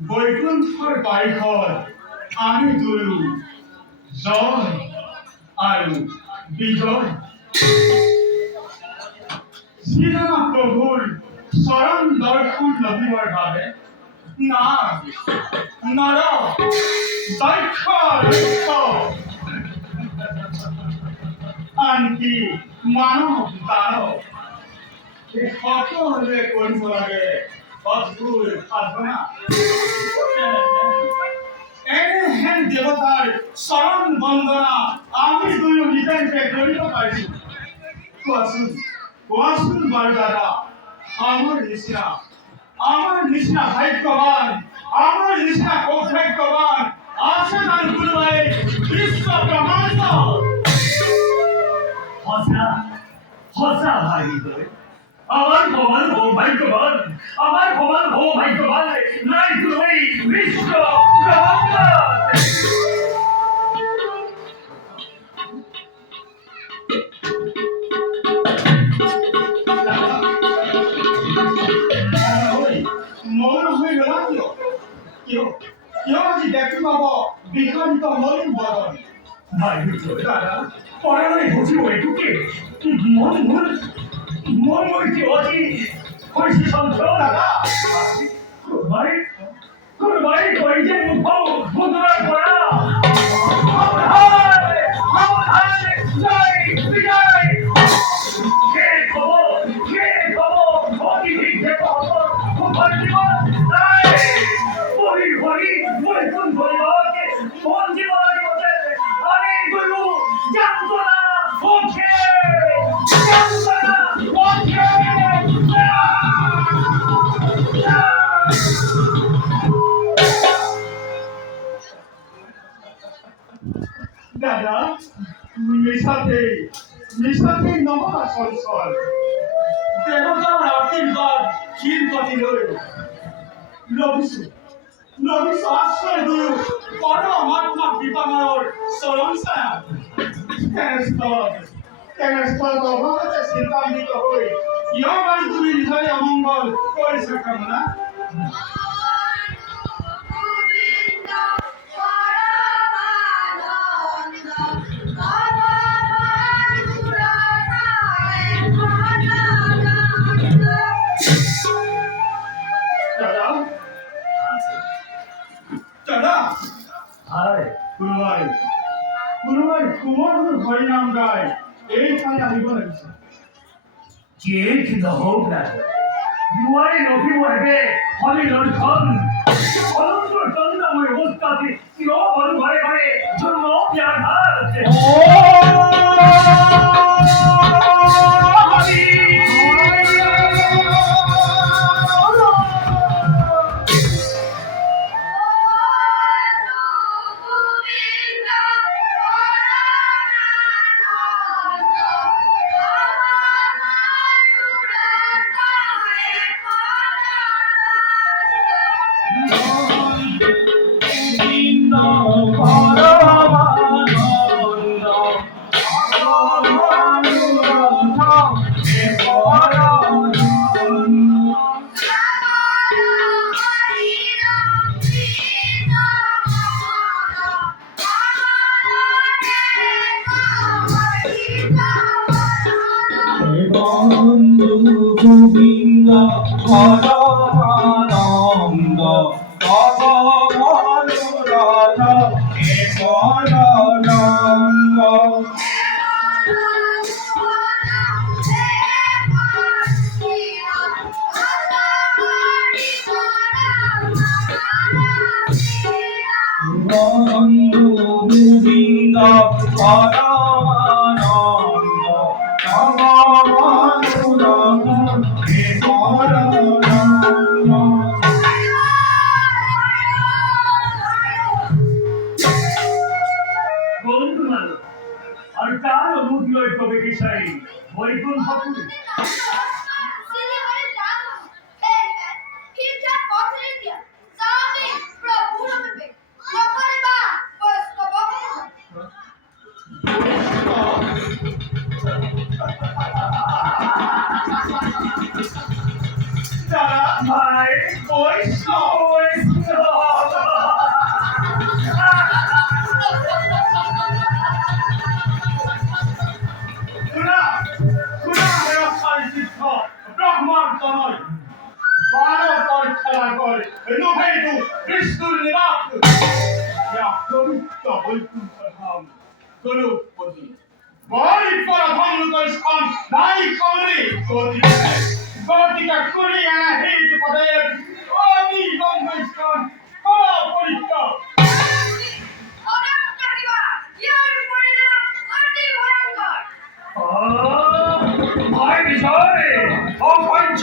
বৈকুণ্ঠৰ বাইঘৰ আমি দুয়ো জয় আৰু বিজয় শ্ৰীৰাম প্ৰভুৰ চৰণ দৰ্শন লভিবৰ বাবে নাম নৰ দক্ষ আনকি মানৱ দানৱ সকলোৱে কৰিব লাগে অদ্ভুত সাধনা এনেহেন দেৱতাৰ চৰণ বন্দনা আমি দুয়ো নিতান্তই কৰিব পাৰিছো কোৱাচোন বাৰু দাদা আমাৰ নিচিনা ভাগ্যৱান আমাৰ নিচিনা সৌভাগ্যৱান আছে জানো কোনোবাই বিশ্ব ব্ৰহ্মাণ্ড সঁচা ভাগিকৈ আমার সমান সৌভাগ্যবান আমার সমান সৌভাগ্যবান নাই তুমি বিশ্ব মৌন হয়ে গেলাম কিয় আজি দেখতে পাবো বিকান্ত মলিন বদন ভাই দাদা পড়ানোই বুঝিব এটুকে মন মইতে অজি কইছি সন্দেহ দাদা কুরবাই কই যে মুদ্রা করা হায় জয় বিজয় কে খবর অতি দিকে খবর খুব জীবন নাই হরি কোন পরিবারকে মন জীবন বলে আমি গুরু জানতো না ওকে জানতো না দাদা মিশাতে নহা চঞ্চল দেৱতাৰ আশীৰ্বাদ ক্ষীণ গতিলৈ লভিছো আশ্ৰয় দিওঁ পৰমাত্মা কৃপাময়ৰ চৰণ ছায়া তেনেস্থলত অভাৱতে চিন্তান্বিত হৈ কিয় বাৰু তুমি নিজৰে অমংগল কৰিছা কামনা কোনোবাই কোমল হৰিনাম গাই এই ঠাই আহিব লাগিছে ঠিক নহওক লাগে নোৱাৰি ৰখিব হেবে হলিলৰ ধন অলংকৰ দণ্ডাময় অৱস্থাতে কিয় বাৰু ঘৰে ঘৰে জন্ম ব্যাধাৰ আছে গোবিন্দ পরমানন্দ তব মনোরথ হে পরনন্দ বন্ধু গোবিন্দ পরমানন্দ তব মনোরথ হে পরনন্দ বন্ধু মানব আর তার অনুমতি লয় কবে কিসাই বৈকুণ্ঠপুরে ভাই ব্রহ্মার তনয় বারবার খেলা করে নহেতু বিষ্ণুর নিবাস পবিত্র বৈকুণ্ঠ ধাম গরুপতি বই পরধন্য স্থান নাই কমরে গতিকা করি আনা হেতু পদের অতি গঙ্গ স্থান পরিত্র ভয় বিষয় অপঞ্চ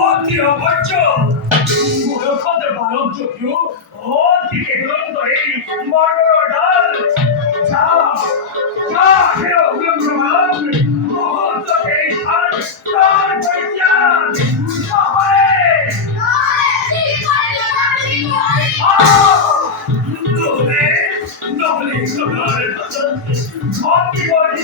অতি অপঞ্চ মূর্খদের বালক যদিও অতিকে দুরন্ত এই মর্মর ডাল যা যা হের উগ্রমাল মুহূর্তকে এই স্থান প্রাণ পরিত্যাগ নহলে সবার ভক্তি করি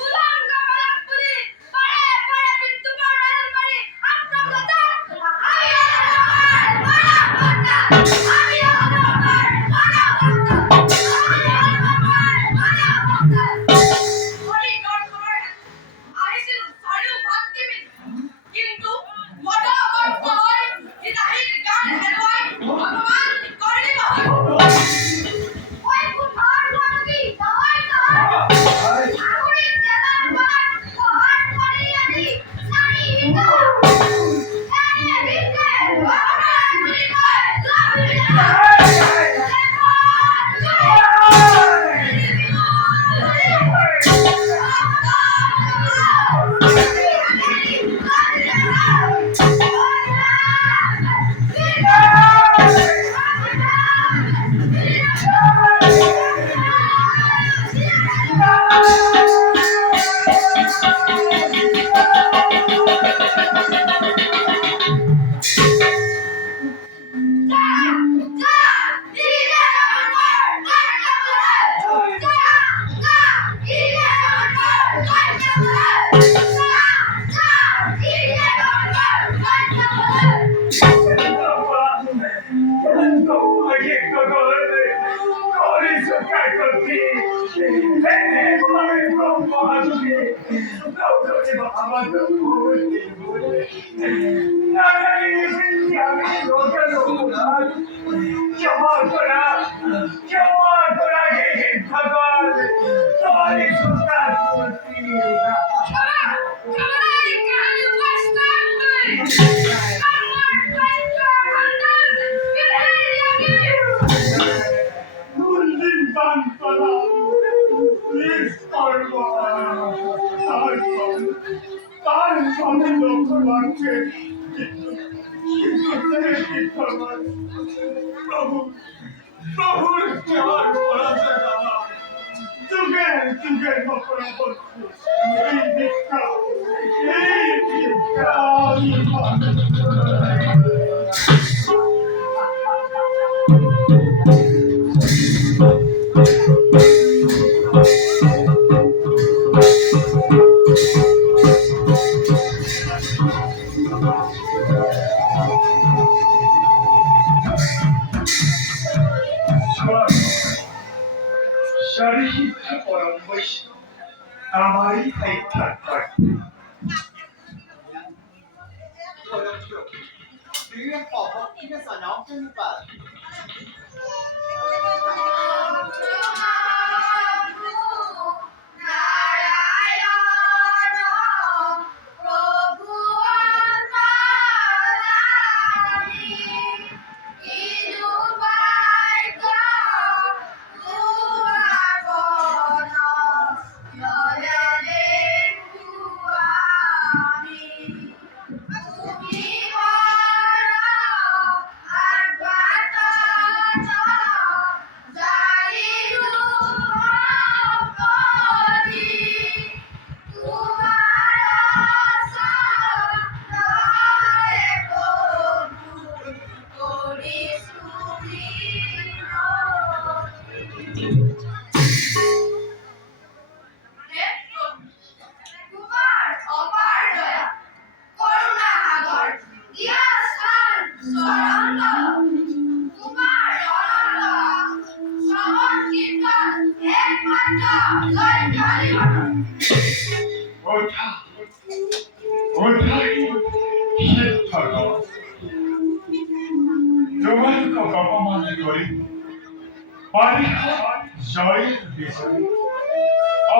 হৃদয় দুর্দিন দান করা প্লিজ করব তার স্বামী লক্ষ্য লাগছে প্রভু প্রভুর সেবার করাছে দাদা যুগে যুগে বকরা করছে এই ভিক্ষা আমি শারীরিক পরম্পরা আমারই হত্যা করে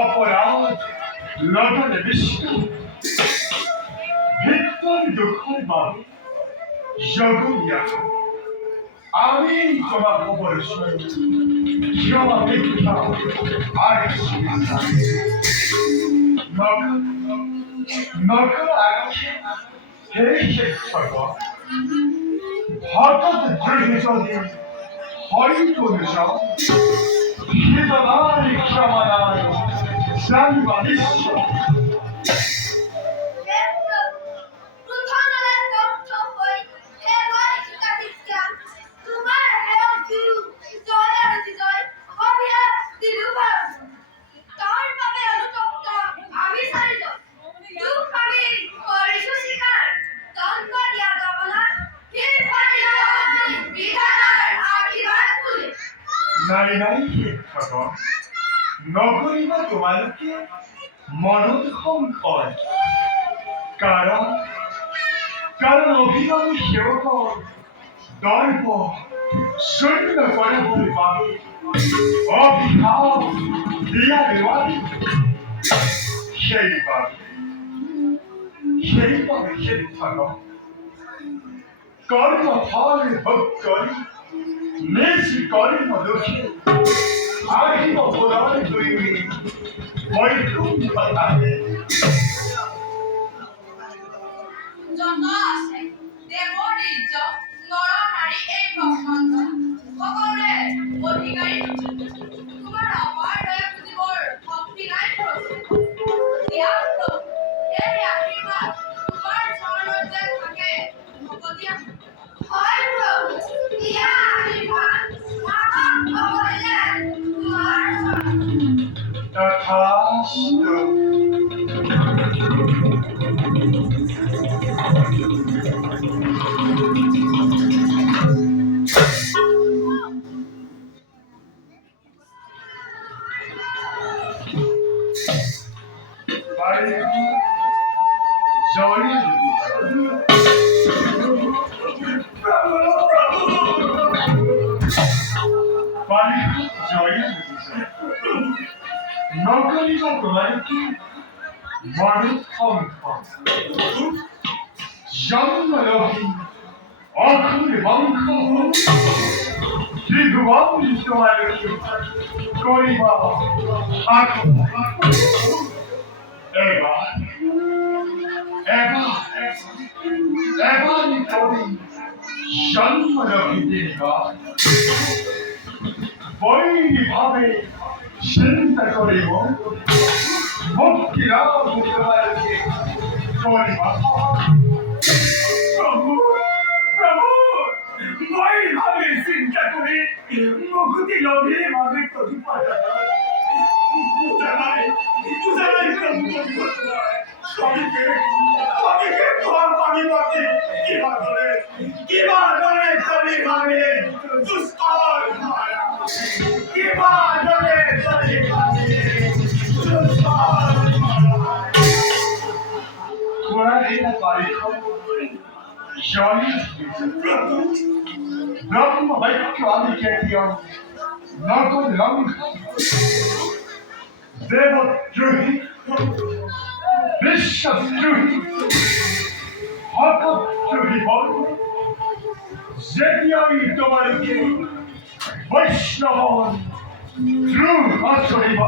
অপরাধ লটনে বিশ্ব ভিত্তর দুঃখের বাবে জগনিয়া আমি তোমার খবর শুনি ক্ষমা ভিক্ষা আর নগর আকাশে হে শিক্ষক হঠাৎ দৃঢ় যদি হয়তো নিশাও Hitanar Kramanar Sanvanisha নাই নাই শিক্ষক নকৰিব তোমালোকে মনত সংশয় কাৰণ অভিমানী সেৱকৰ দৰ্প শূন্য কৰিবলৈ বাবে অভিশাপ দিয়া নোৱাৰি সেইবাবে শিক্ষক কৰ্মফল ভোগ কৰি নিজ কর্ম দোষে আহিব প্রদান করিবে বৈকুণ্ঠ থাকে যত আছে দেৱৰ ইজ্জত নৰ নাৰী এই ব্ৰহ্মাণ্ড সকলোৰে অধিকাৰী তোমাৰ অপাৰ দয়া বুজিবৰ শক্তি নাই দিয়া এই আশীৰ্বাদ তোমাৰ চৰণত যে থাকে ভকতীয়া হয় প্ৰভু দিয়া আশীৰ্বাদ তথাস্তু জয় নকলিব প্রমাণকে মানুষ সংখ্য জন্মলভী অখুর বংশ ত্রিভুবন তোমালকে করিবা এবার এবার এবার করি জন্মলভী দেবা বৈভাবে চিন্তা করিব মুক্তিলাভ তোমালকে করিবা প্রভু প্রভু বৈভাবে চিন্তা করে মুক্তি লোভে মাগে প্রতিপাদ পূজারাই প্রভু স্বামীকে ঘর পানি পাতে কিবা ধরে চলে ভাবে দুষ্কর মায়া কিবা ধরে চলে ভাবে দুষ্কর পুরাণের তারিখ জয় ব্রহ্ম বাক্য আমি কেটিয়ম নকল লঙ্ঘ দেবদ্রোহী বিশ্বদ্রোহী হতদ্রোহী বল যেটি আমি তোমাকে বৈষ্ণব দ্রুহ চলিব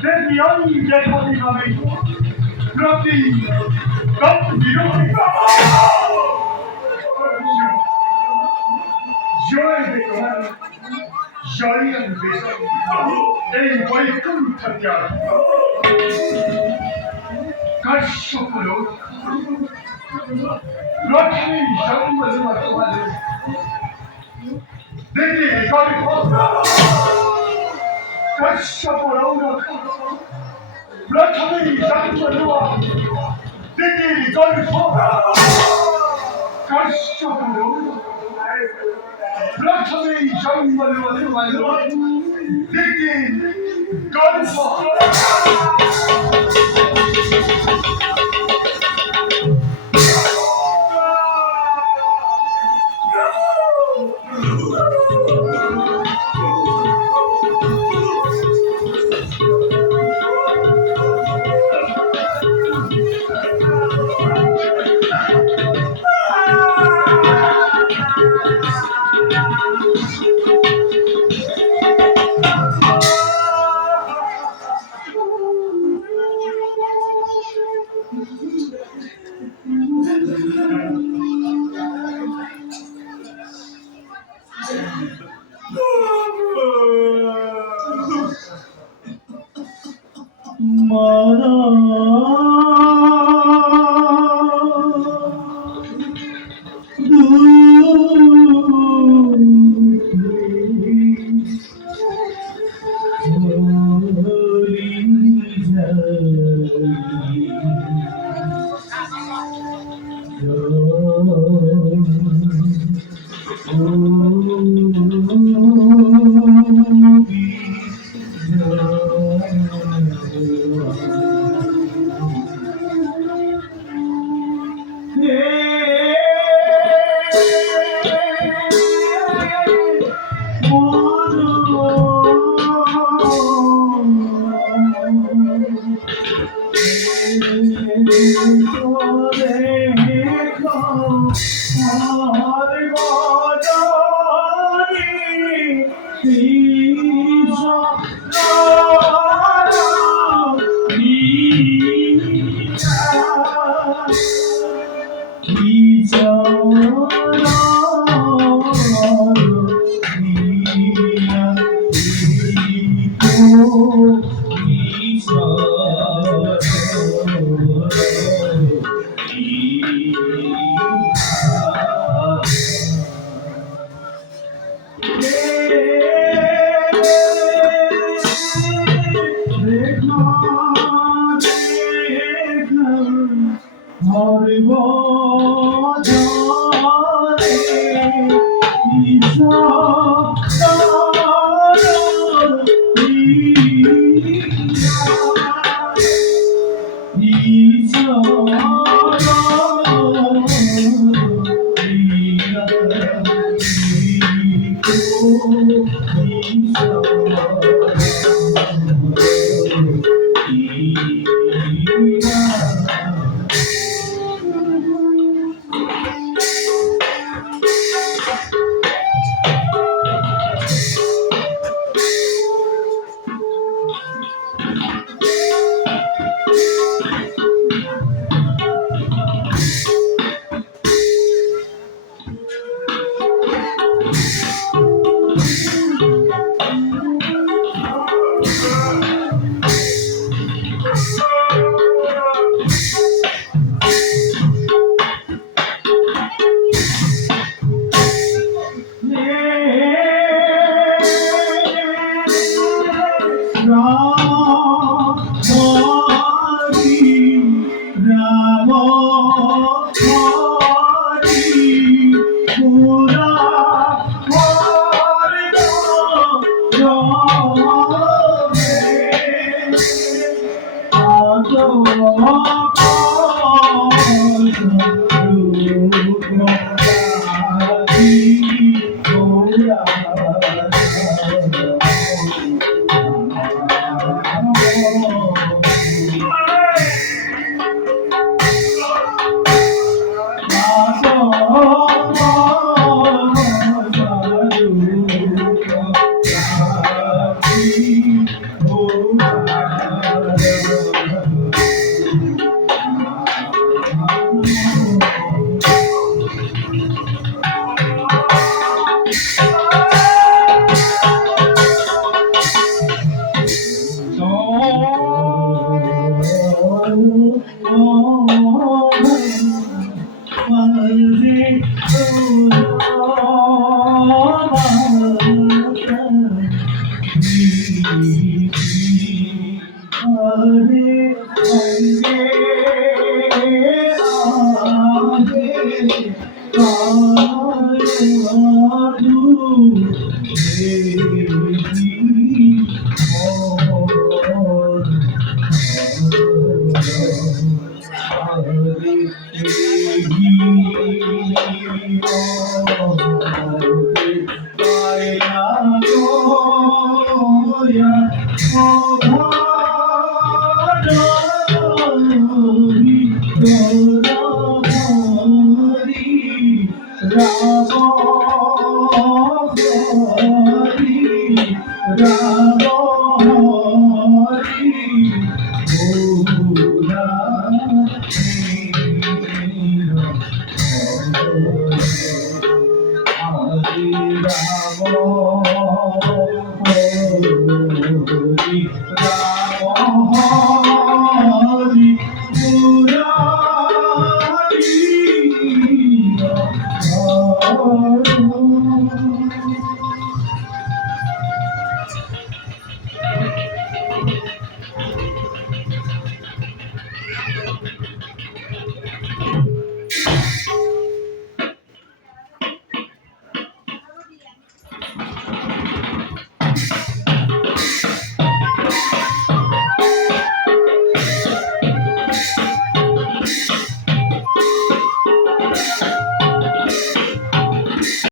তেটি আমি যেখানে আমি প্রতি বিরোধী জয় বেকার জয় এই বৈকুণ্ঠ ত্যাগ কাশ্যপ লোক লক্ষ্মী জন্ম তোমাদের দেখে গল্প কাশ্যপ রৌরখ প্রথমেই জন্ম নেওয়া দেখে গল্প কাশ্যপ রৌরখ প্রথমেই জন্ম নেওয়া তোমাদের দেখে গল্প